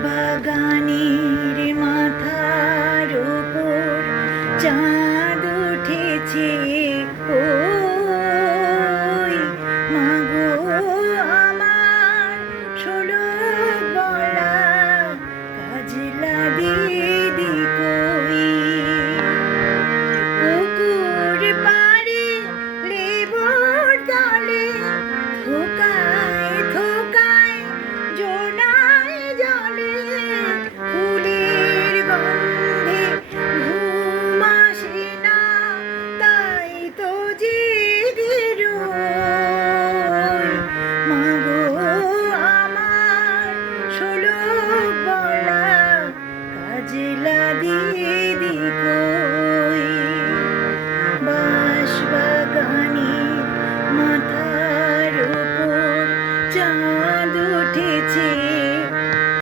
বাঁশবাগানের মাথার উপর চাঁদ উঠেছে কই মাগো আমার শোলক বলা কাজলা দিদি কই পুকুর পাড়ে লেবুর তলে থোকায় থোকায় জোনাই জলে ফুলের গন্ধে ঘুম আসে না তাই তো জেগে রই মাগো আমার শোলক বলা কাজলা